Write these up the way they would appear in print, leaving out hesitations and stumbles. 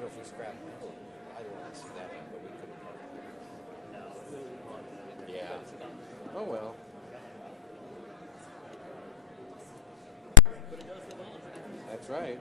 You know, if we scrap metal, I don't want to see that, but we couldn't. Yeah. Oh well. That's right.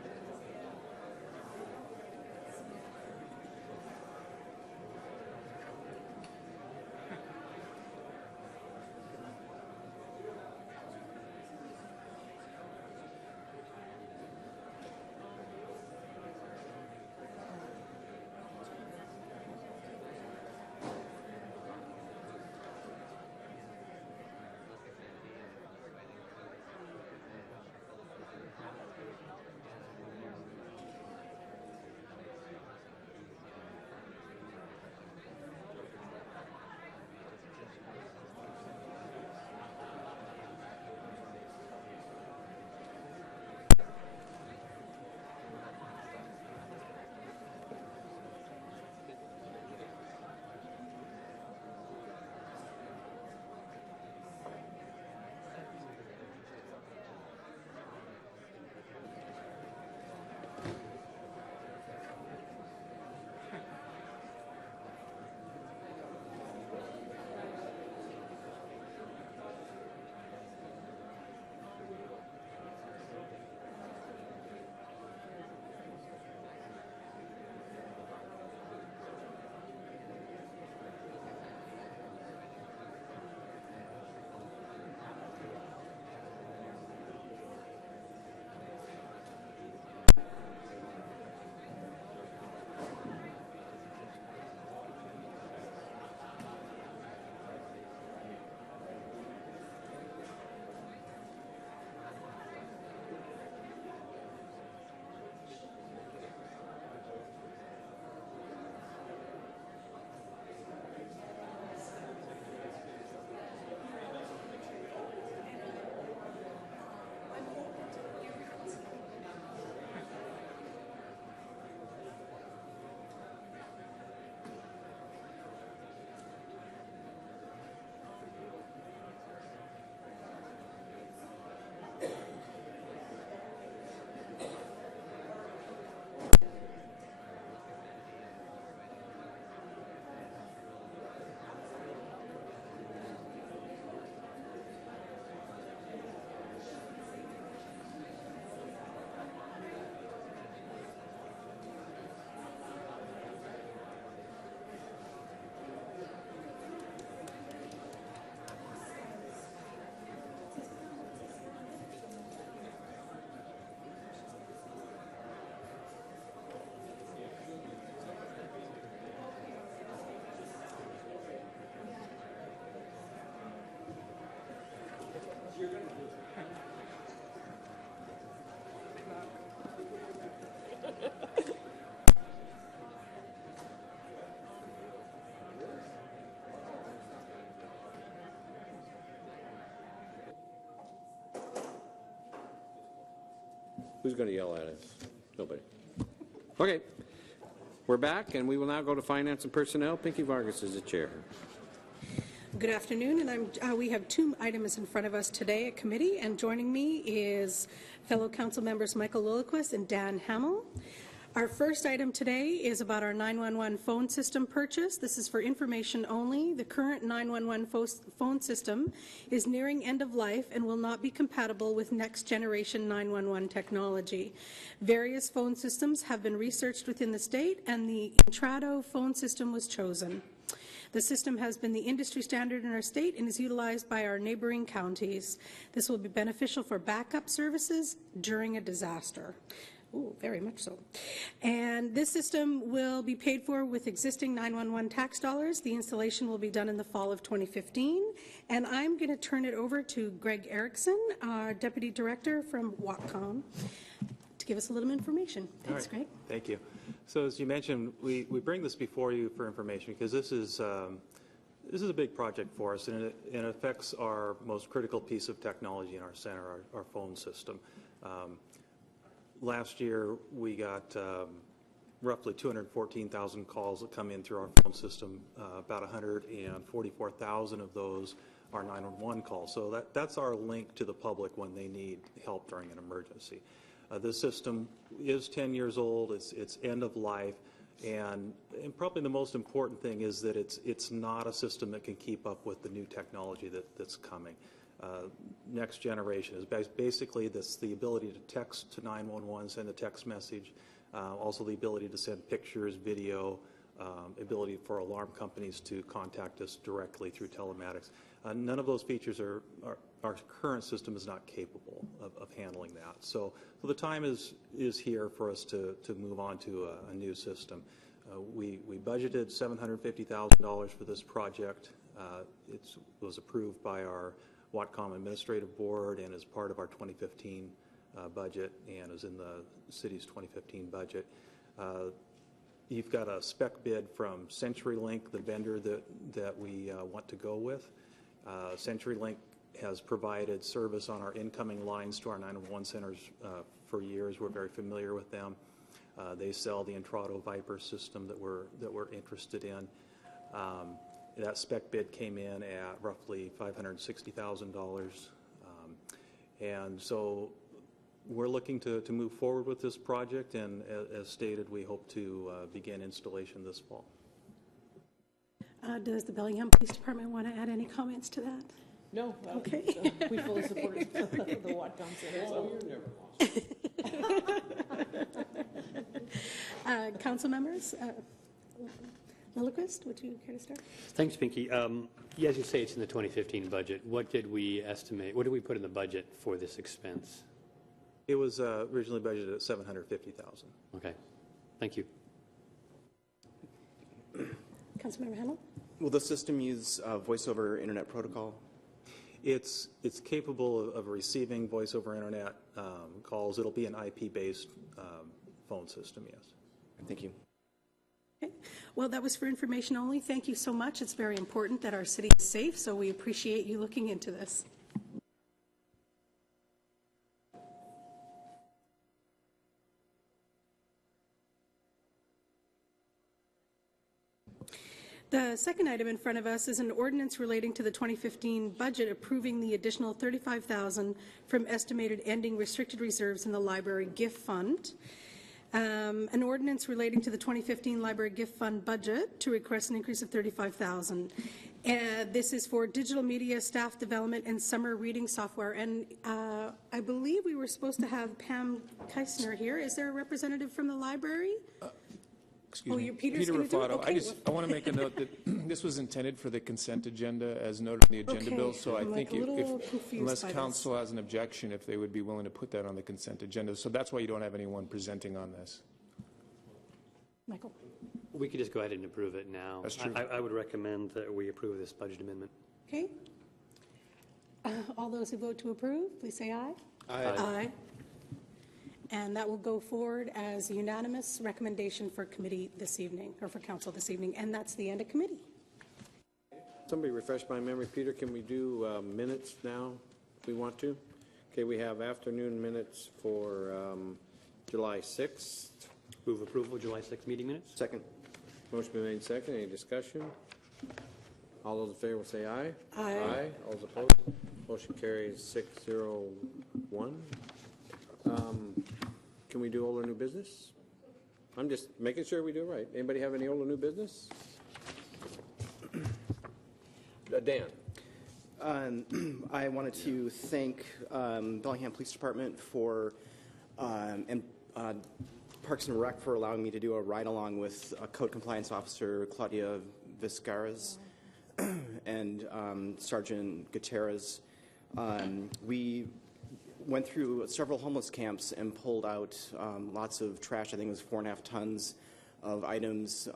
Who's going to yell at us? Nobody. Okay. We're back, and we will now go to Finance and Personnel. Pinky Vargas is the chair. Good afternoon, and we have two items in front of us today at committee, and joining me is fellow council members Michael Lilliquist and Dan Hamill. Our first item today is about our 911 phone system purchase. This is for information only. The current 911 phone system is nearing end of life and will not be compatible with next generation 911 technology. Various phone systems have been researched within the state, and the Intrado phone system was chosen. The system has been the industry standard in our state and is utilized by our neighboring counties. This will be beneficial for backup services during a disaster. Oh, very much so. And this system will be paid for with existing 911 tax dollars. The installation will be done in the fall of 2015. And I'm going to turn it over to Greg Erickson, our Deputy Director from Whatcom, to give us a little information. Thanks, Greg. Thank you. So as you mentioned, we bring this before you for information because this is a big project for us, and it affects our most critical piece of technology in our center, our phone system. Last year, we got roughly 214,000 calls that come in through our phone system. About 144,000 of those are 911 calls. So that's our link to the public when they need help during an emergency. This system is 10 years old. It's end of life. And probably the most important thing is that it's not a system that can keep up with the new technology that's coming. Next generation is basically the ability to text to 911, send a text message, also the ability to send pictures, video, ability for alarm companies to contact us directly through telematics. None of those features our current system is not capable of handling that. So the time is here for us to move on to a new system. We budgeted $750,000 for this project. It was approved by our Whatcom Administrative Board and is part of our 2015 budget and is in the city's 2015 budget. You've got a spec bid from CenturyLink, the vendor that we want to go with. CenturyLink has provided service on our incoming lines to our 911 centers for years. We're very familiar with them. They sell the Intrado Viper system that we're interested in. That spec bid came in at roughly $560,000. And so we're looking to move forward with this project, and as stated, we hope to begin installation this fall. Does the Bellingham Police Department want to add any comments to that? No. Okay. We fully support the Whatcom Center. Council members, Lillquist, would you care to start? Thanks, Pinky. As you say, it's in the 2015 budget. What did we estimate? What did we put in the budget for this expense? It was originally budgeted at $750,000. Okay. Thank you. Councilmember Hamel? Will the system use voice over internet protocol? It's capable of receiving voice over internet calls. It'll be an IP-based phone system, yes. Thank you. Okay. Well, that was for information only. Thank you so much. It's very important that our city is safe, so we appreciate you looking into this. The second item in front of us is an ordinance relating to the 2015 budget approving the additional $35,000 from estimated ending restricted reserves in the library gift fund. An ordinance relating to the 2015 library gift fund budget to request an increase of $35,000. This is for digital media, staff development, and summer reading software. And I believe we were supposed to have Pam Keisner here. Is there a representative from the library? Excuse me. Peter's Peter gonna do it? Rufato. Okay. I want to make a note that this was intended for the consent agenda as noted in the agenda Okay. bill. So I I'm think like a little confused unless by this. council has an objection, if they would be willing to put that on the consent agenda. So that's why you don't have anyone presenting on this. Michael? We could just go ahead and approve it now. That's true. I would recommend that we approve this budget amendment. Okay. All those who vote to approve, please say aye. Aye. And that will go forward as a unanimous recommendation for committee this evening, or for council this evening, and that's the end of committee. Somebody refresh my memory. Peter, can we do minutes now if we want to? Okay, we have afternoon minutes for July 6th. Move approval of July 6th meeting minutes? Second. Motion been made second. Any discussion? All those in favor will say aye. Aye. Aye. All those opposed? Motion carries 601. Can we do old or new business? I'm just making sure we do it right. Anybody have any old or new business? Dan. I wanted to thank Bellingham Police Department for and Parks and Rec for allowing me to do a ride-along with Code Compliance Officer Claudia Vizcarras and Sergeant Gutierrez. We went through several homeless camps and pulled out lots of trash. I think it was 4.5 tons of items,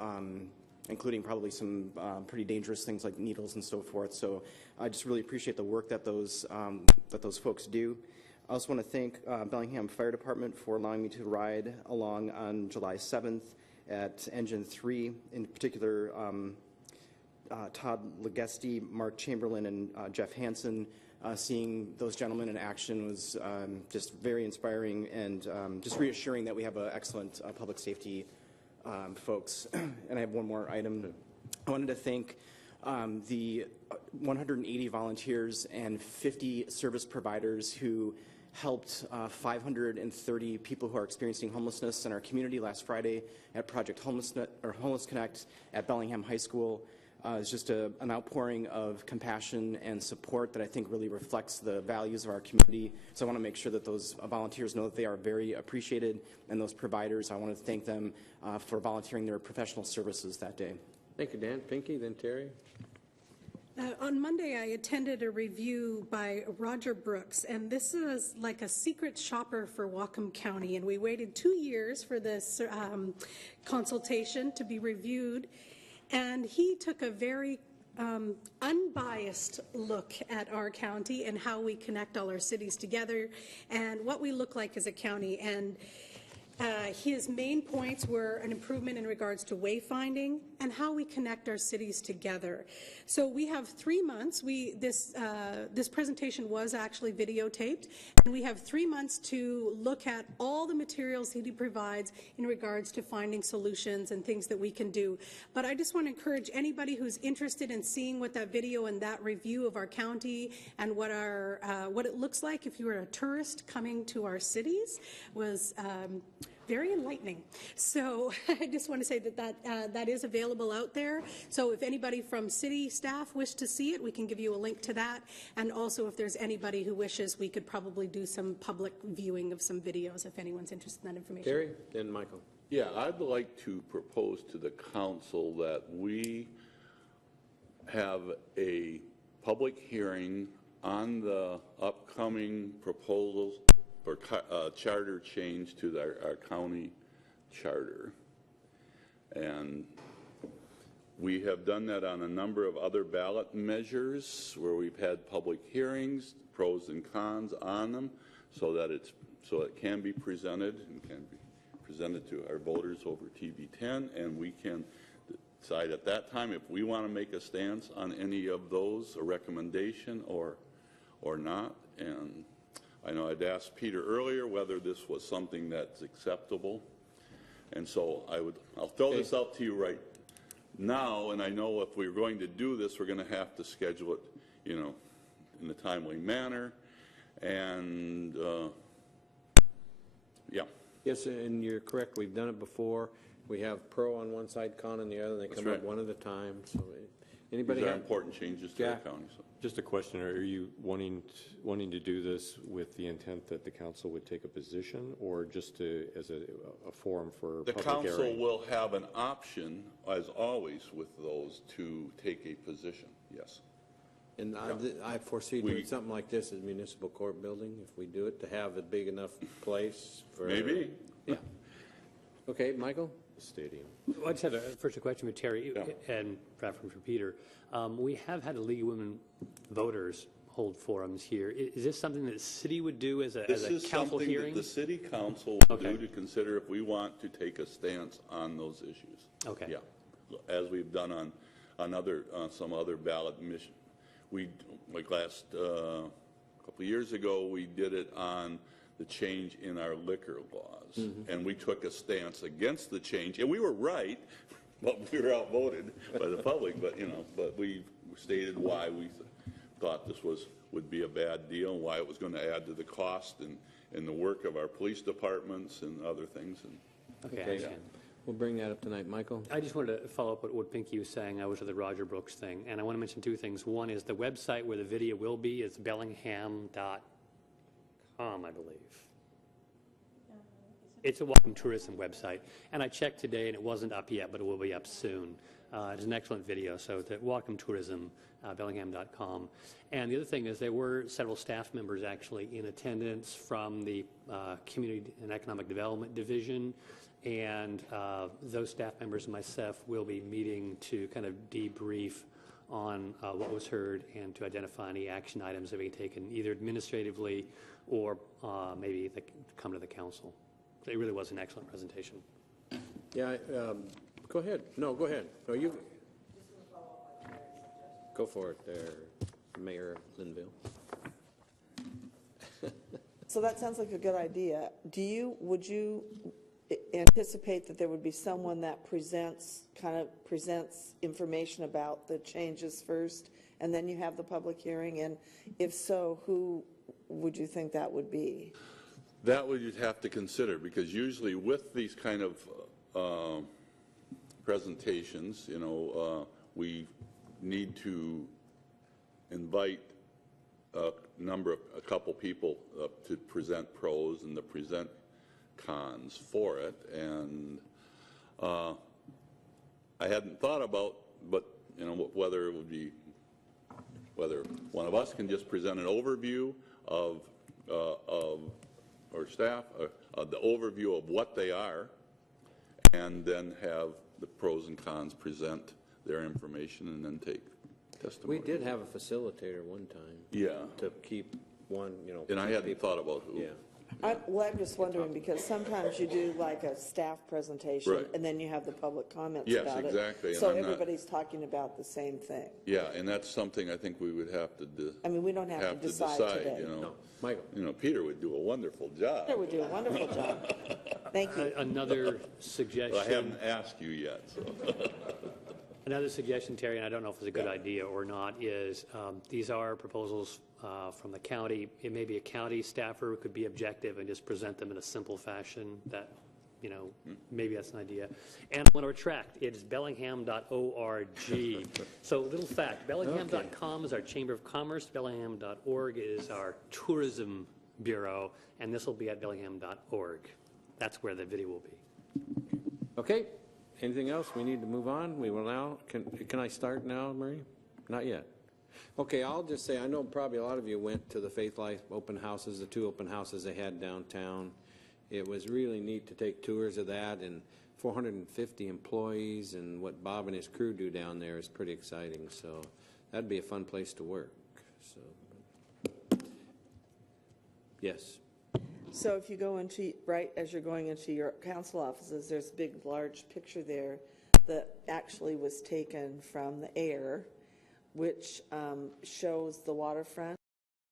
including probably some pretty dangerous things like needles and so forth. So I just really appreciate the work that those folks do. I also want to thank Bellingham Fire Department for allowing me to ride along on July 7th at Engine 3. In particular, Todd Legesti, Mark Chamberlain, and Jeff Hansen. Seeing those gentlemen in action was just very inspiring and just reassuring that we have excellent public safety folks. And I have one more item. I wanted to thank the 180 volunteers and 50 service providers who helped 530 people who are experiencing homelessness in our community last Friday at Project Homeless Connect at Bellingham High School. It's just an outpouring of compassion and support that I think really reflects the values of our community. So I want to make sure that those volunteers know that they are very appreciated, and those providers, I want to thank them for volunteering their professional services that day. Thank you, Dan. Pinky, then Terry. On Monday, I attended a review by Roger Brooks, and this is like a secret shopper for Whatcom County, and we waited 2 years for this consultation to be reviewed, and he took a very unbiased look at our county and how we connect all our cities together and what we look like as a county. And his main points were an improvement in regards to wayfinding and how we connect our cities together. So we have 3 months. This presentation was actually videotaped, and we have 3 months to look at all the materials that he provides in regards to finding solutions and things that we can do. But I just want to encourage anybody who's interested in seeing what that video and that review of our county and what it looks like if you were a tourist coming to our cities was very enlightening. So I just want to say that is available out there. So if anybody from city staff wish to see it, we can give you a link to that. And also if there's anybody who wishes, we could probably do some public viewing of some videos if anyone's interested in that information. Terry, then Michael. Yeah, I'd like to propose to the council that we have a public hearing on the upcoming proposals for charter change to our county charter. And we have done that on a number of other ballot measures where we've had public hearings, pros and cons on them, so it can be presented and can be presented to our voters over TV10, and we can decide at that time if we want to make a stance on any of those, a recommendation or not. And I know I'd asked Peter earlier whether this was something that's acceptable, and so I'll throw this out to you right now. And I know if we're going to do this, we're going to have to schedule it, in a timely manner. And yeah. Yes, and you're correct. We've done it before. We have pro on one side, con on the other. They come up one at a time. So anybody These are have important changes to our county. So. Just a question, are you wanting to do this with the intent that the council would take a position, or just as a forum for the public council airing? will have an option, as always with those, to take a position, yes. And I foresee doing something like this as municipal court building, if we do it, to have a big enough place for... Maybe. Yeah. Okay, Michael? Stadium. Well, I just had first a question for Terry and perhaps for Peter. We have had the League of Women Voters hold forums here. Is this something that the city would do as a council hearing? This is something that the city council will do to consider if we want to take a stance on those issues. Okay. Yeah, as we've done on some other ballot mission. Like last couple of years ago, we did it on the change in our liquor laws, and we took a stance against the change, and we were right, but we were outvoted by the public. But but we stated why we thought this would be a bad deal, and why it was going to add to the cost and the work of our police departments and other things. And Okay, I understand. We'll bring that up tonight. Michael? I just wanted to follow up what Pinky was saying. I was at the Roger Brooks thing, and I want to mention two things. One is the website where the video will be is bellingham.com, I believe. It's a Whatcom tourism website, and I checked today, and it wasn't up yet, but it will be up soon. It's an excellent video, so it's at Whatcom tourism, bellingham.com. And the other thing is there were several staff members actually in attendance from the Community and Economic Development Division, and those staff members and myself will be meeting to kind of debrief on what was heard and to identify any action items that we can take either administratively or maybe come to the council. It really was an excellent presentation. Yeah, go ahead. No, go ahead. No, you... Go for it there, Mayor Linville. So that sounds like a good idea. Would you anticipate that there would be someone that presents information about the changes first, and then you have the public hearing? And if so, who would you think that would be? That would you'd have to consider, because usually with these kind of presentations, we need to invite a couple people to present pros and to present cons for it. And I hadn't thought about, but whether it would be, whether one of us can just present an overview of or staff, the overview of what they are, and then have the pros and cons present their information and then take testimony. We did have a facilitator one time. Yeah. To keep one, And I hadn't thought about who. Yeah. I'm just wondering, because sometimes you do like a staff presentation, Right. and then you have the public comments Yes, about it. exactly, and So I'm not- everybody's talking about the same thing. Yeah, and that's something I think we would have to I mean, we don't have to decide today. Michael. Peter would do a wonderful job. Peter would do a wonderful job. Thank you. Another But I suggestion. haven't asked you yet, so. Another suggestion, Terry, and I don't know if it's a good idea or not, is these are proposals from the county. It may be a county staffer who could be objective and just present them in a simple fashion that, maybe that's an idea. And I want to retract. It is bellingham.org. So little fact, bellingham.com is our Chamber of Commerce. Bellingham.org is our tourism bureau. And this will be at bellingham.org. That's where the video will be. Okay, anything else? We need to move on. We will now, can I start now, Marie? Not yet. Okay, I'll just say, I know probably a lot of you went to the Faith Life open houses, the 2 open houses they had downtown. It was really neat to take tours of that, and 450 employees, and what Bob and his crew do down there is pretty exciting. So that'd be a fun place to work. So, yes. So if you go into, right as you're going into your council offices, there's a big, large picture there that actually was taken from the air, which shows the waterfront